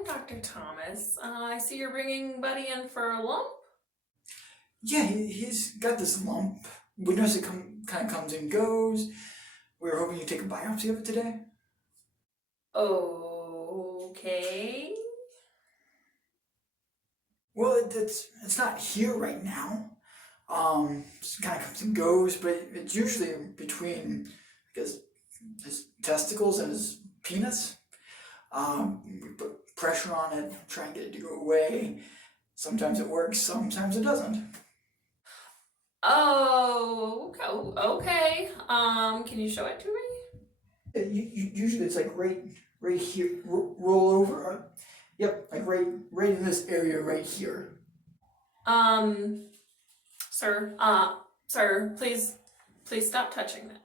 I'm Dr. Thomas. I see you're bringing Buddy in for a lump. Yeah, he's got this lump. We notice it kind of comes and goes. We were hoping you'd take a biopsy of it today. Okay. Well, it's not here right now. It kind of comes and goes, but it's usually between, I guess, his testicles and his penis. We put pressure on it, try and get it to go away. Sometimes it works, sometimes it doesn't. Oh, okay. Can you show it to me? Usually it's like right here, roll over. Yep, like right in this area right here. Sir, please stop touching that.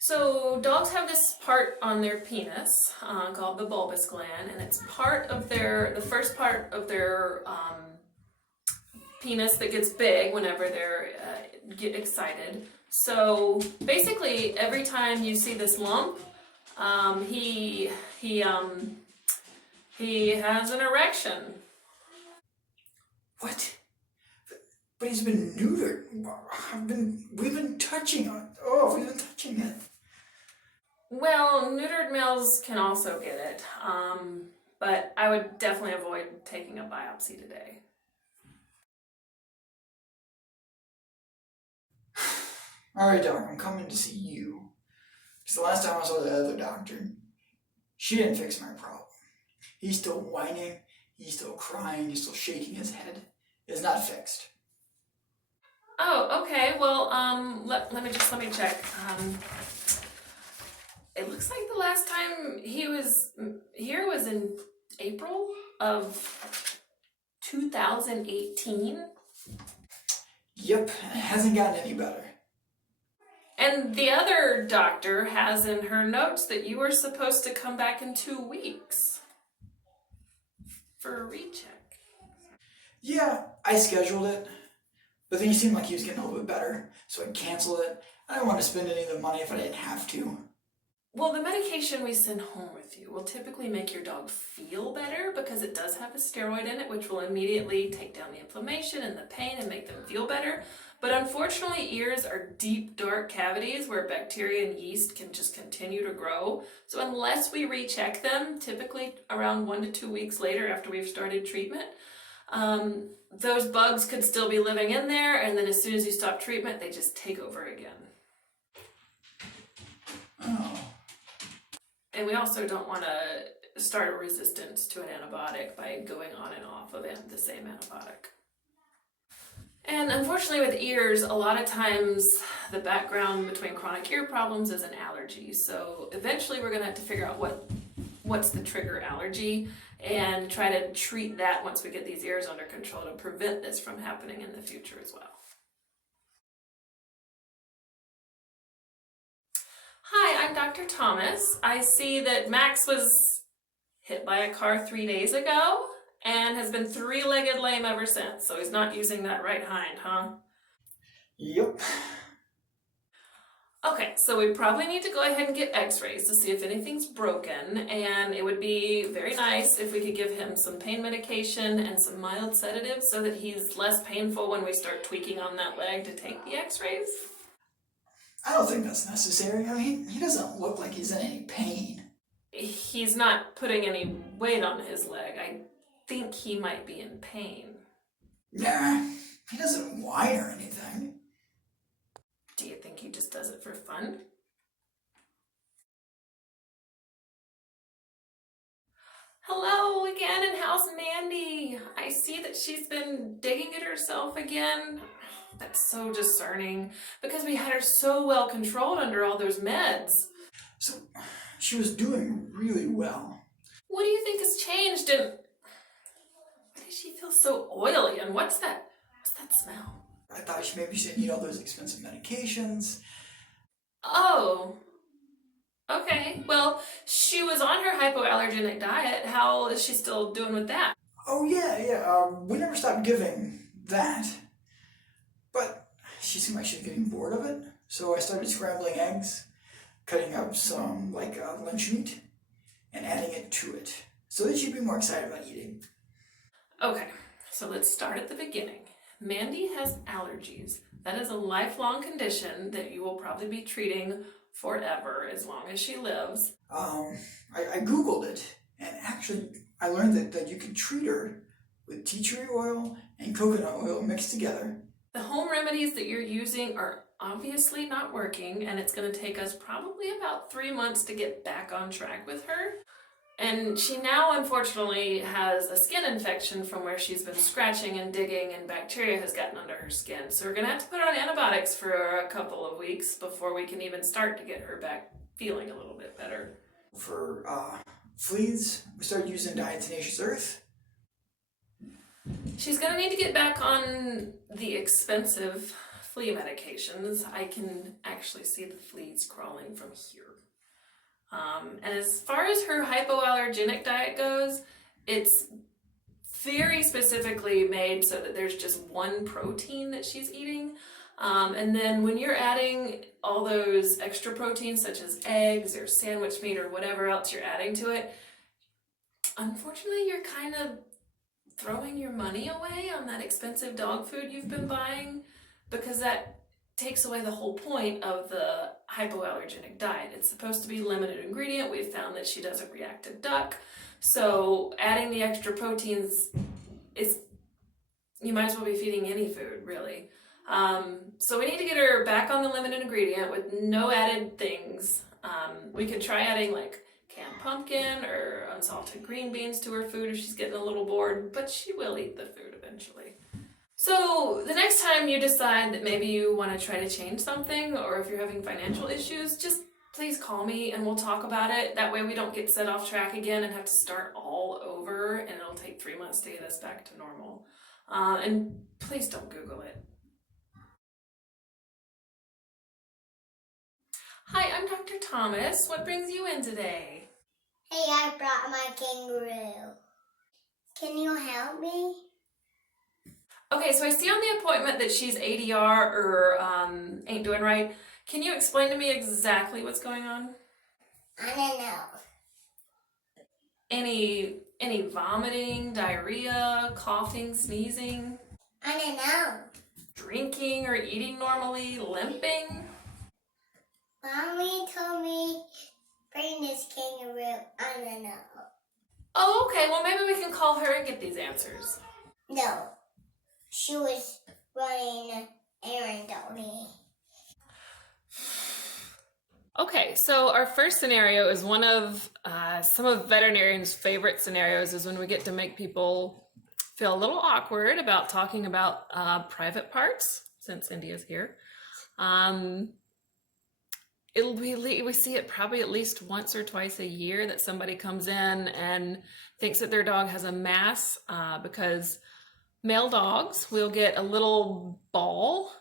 So dogs have this part on their penis called the bulbous gland, and it's the first part of their penis that gets big whenever they're get excited. So basically, every time you see this lump, he has an erection. What? But he's been neutered. We've been touching it. Oh, we've been touching it. Well, neutered males can also get it, but I would definitely avoid taking a biopsy today. All right, doc, I'm coming to see you. Because the last time I saw the other doctor, she didn't fix my problem. He's still whining, he's still crying, he's still shaking his head. It's not fixed. Oh, okay. Well, let me check. It looks like the last time he was here was in April of 2018. Yep, it hasn't gotten any better. And the other doctor has in her notes that you were supposed to come back in 2 weeks for a recheck. Yeah, I scheduled it, but then he seemed like he was getting a little bit better, so I canceled it. I didn't want to spend any of the money if I didn't have to. Well, the medication we send home with you will typically make your dog feel better because it does have a steroid in it, which will immediately take down the inflammation and the pain and make them feel better. But unfortunately, ears are deep, dark cavities where bacteria and yeast can just continue to grow. So unless we recheck them, typically around 1 to 2 weeks later after we've started treatment, those bugs could still be living in there, and then as soon as you stop treatment, they just take over again. Oh. And we also don't want to start a resistance to an antibiotic by going on and off of the same antibiotic. And unfortunately with ears, a lot of times the background between chronic ear problems is an allergy. So eventually we're going to have to figure out what's the trigger allergy and try to treat that once we get these ears under control to prevent this from happening in the future as well. Hi, I'm Dr. Thomas. I see that Max was hit by a car 3 days ago and has been three-legged lame ever since, so he's not using that right hind, huh? Yep. Okay, so we probably need to go ahead and get x-rays to see if anything's broken, and it would be very nice if we could give him some pain medication and some mild sedatives so that he's less painful when we start tweaking on that leg to take the x-rays. I don't think that's necessary. I mean, he doesn't look like he's in any pain. He's not putting any weight on his leg. I think he might be in pain. Nah, he doesn't whine or anything. Do you think he just does it for fun? Hello again, and how's Mandy? I see that she's been digging at herself again. That's so discerning because we had her so well controlled under all those meds. So, she was doing really well. What do you think has changed, and why does she feel so oily, and what's that smell? I thought she maybe should eat all those expensive medications. Oh, okay. Well, she was on her hypoallergenic diet. How is she still doing with that? Oh yeah. We never stopped giving that. But she seemed like she was getting bored of it, so I started scrambling eggs, cutting up some lunch meat, and adding it to it. so that she'd be more excited about eating. Okay, so let's start at the beginning. Mandy has allergies. That is a lifelong condition that you will probably be treating forever as long as she lives. I Googled it, and actually I learned that you can treat her with tea tree oil and coconut oil mixed together. The home remedies that you're using are obviously not working, and it's going to take us probably about 3 months to get back on track with her. And she now, unfortunately, has a skin infection from where she's been scratching and digging, and bacteria has gotten under her skin. So we're going to have to put her on antibiotics for a couple of weeks before we can even start to get her back feeling a little bit better. For fleas, we started using diatomaceous earth. She's going to need to get back on the expensive flea medications. I can actually see the fleas crawling from here. And as far as her hypoallergenic diet goes, it's very specifically made so that there's just one protein that she's eating. And then when you're adding all those extra proteins such as eggs or sandwich meat or whatever else you're adding to it, unfortunately you're kind of throwing your money away on that expensive dog food you've been buying, because that takes away the whole point of the hypoallergenic diet. It's supposed to be limited ingredient. We've found that she doesn't react to duck. So adding the extra proteins is, you might as well be feeding any food, really. So we need to get her back on the limited ingredient with no added things. We could try adding like canned pumpkin or unsalted green beans to her food if she's getting a little bored, but she will eat the food eventually. So the next time you decide that maybe you want to try to change something, or if you're having financial issues, just please call me and we'll talk about it. That way we don't get set off track again and have to start all over, and it'll take 3 months to get us back to normal. And please don't Google it. Hi, I'm Dr. Thomas. What brings you in today? Hey, I brought my kangaroo. Can you help me? Okay, so I see on the appointment that she's ADR or ain't doing right. Can you explain to me exactly what's going on? I don't know. Any vomiting, diarrhea, coughing, sneezing, I don't know. drinking or eating normally, limping? Mommy told me bring this kangaroo. I don't know. Oh, okay, well maybe we can call her and get these answers. No. She was running an errand on me. Okay, so our first scenario is one of some of veterinarians' favorite scenarios, is when we get to make people feel a little awkward about talking about private parts, since India's here. We see it probably at least once or twice a year that somebody comes in and thinks that their dog has a mass because male dogs will get a little ball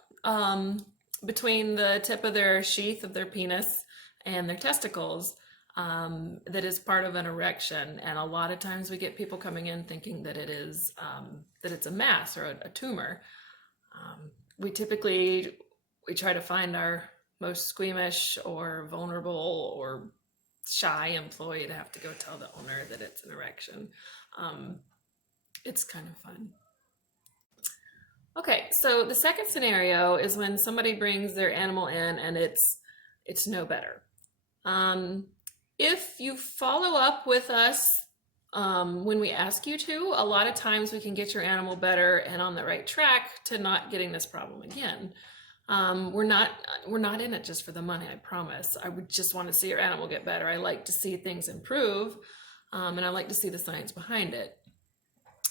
between the tip of their sheath of their penis and their testicles that is part of an erection. And a lot of times we get people coming in thinking that it is that it's a mass or a tumor. We try to find our most squeamish or vulnerable or shy employee to have to go tell the owner that it's an erection. It's kind of fun. Okay, so the second scenario is when somebody brings their animal in and it's no better. If you follow up with us when we ask you to, a lot of times we can get your animal better and on the right track to not getting this problem again. We're not in it just for the money, I promise. I would just want to see your animal get better. I like to see things improve, and I like to see the science behind it.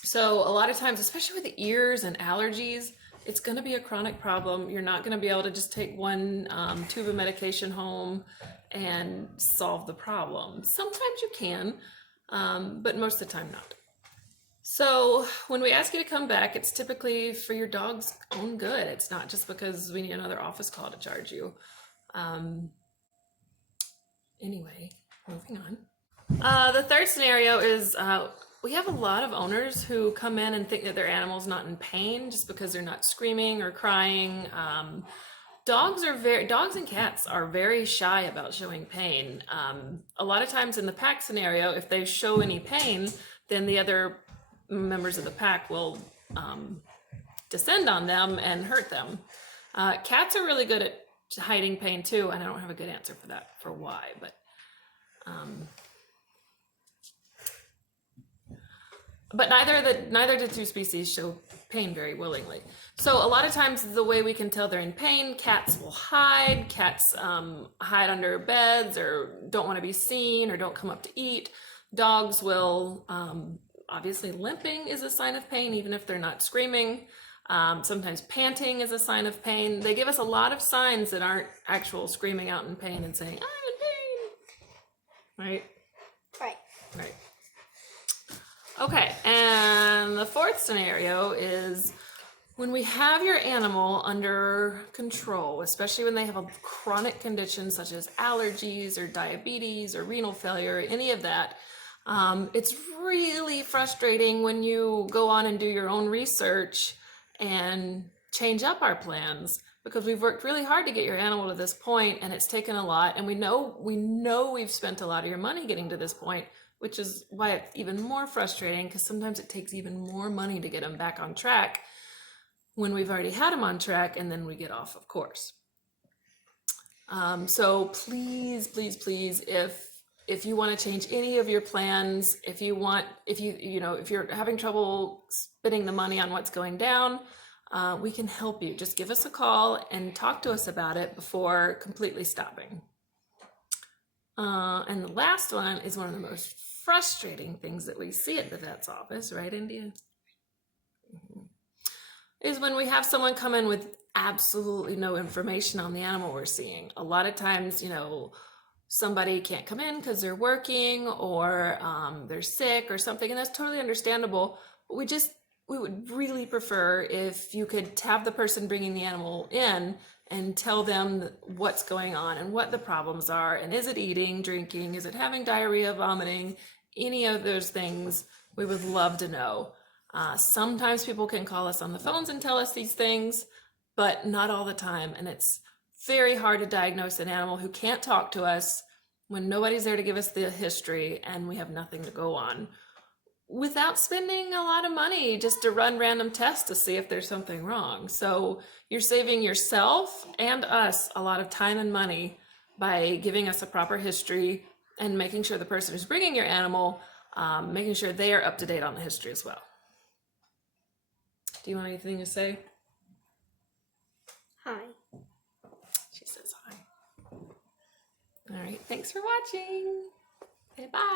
So a lot of times, especially with the ears and allergies, it's going to be a chronic problem. You're not going to be able to just take one tube of medication home and solve the problem. Sometimes you can, but most of the time not. So when we ask you to come back, it's typically for your dog's own good. It's not just because we need another office call to charge you. Anyway, moving on. The third scenario is we have a lot of owners who come in and think that their animal's not in pain just because they're not screaming or crying. Dogs and cats are very shy about showing pain. A lot of times in the pack scenario, if they show any pain, then the other members of the pack will descend on them and hurt them. Cats are really good at hiding pain too, and I don't have a good answer for that, for why, but neither the two species show pain very willingly. So a lot of times the way we can tell they're in pain, cats will hide. Cats hide under beds or don't want to be seen or don't come up to eat. Dogs will, obviously limping is a sign of pain, even if they're not screaming. Sometimes panting is a sign of pain. They give us a lot of signs that aren't actual screaming out in pain and saying, I'm in pain. Right? Right. Okay, and the fourth scenario is when we have your animal under control, especially when they have a chronic condition such as allergies or diabetes or renal failure, any of that. It's really frustrating when you go on and do your own research and change up our plans, because we've worked really hard to get your animal to this point and it's taken a lot, and we know we've spent a lot of your money getting to this point, which is why it's even more frustrating, because sometimes it takes even more money to get them back on track when we've already had them on track and then we get off of course. So please, if you want to change any of your plans, if you're having trouble spending the money on what's going down, we can help you. Just give us a call and talk to us about it before completely stopping. And the last one is one of the most frustrating things that we see at the vet's office, right, India? Is when we have someone come in with absolutely no information on the animal we're seeing. A lot of times, somebody can't come in because they're working or they're sick or something, and that's totally understandable. But we would really prefer if you could have the person bringing the animal in and tell them what's going on and what the problems are, and is it eating, drinking, is it having diarrhea, vomiting, any of those things. We would love to know. Sometimes people can call us on the phones and tell us these things, but not all the time, and it's very hard to diagnose an animal who can't talk to us when nobody's there to give us the history and we have nothing to go on, without spending a lot of money just to run random tests to see if there's something wrong. So you're saving yourself and us a lot of time and money by giving us a proper history and making sure the person who's bringing your animal, making sure they are up to date on the history as well. Do you want anything to say? Hi. She says hi. All right, thanks for watching. Say bye.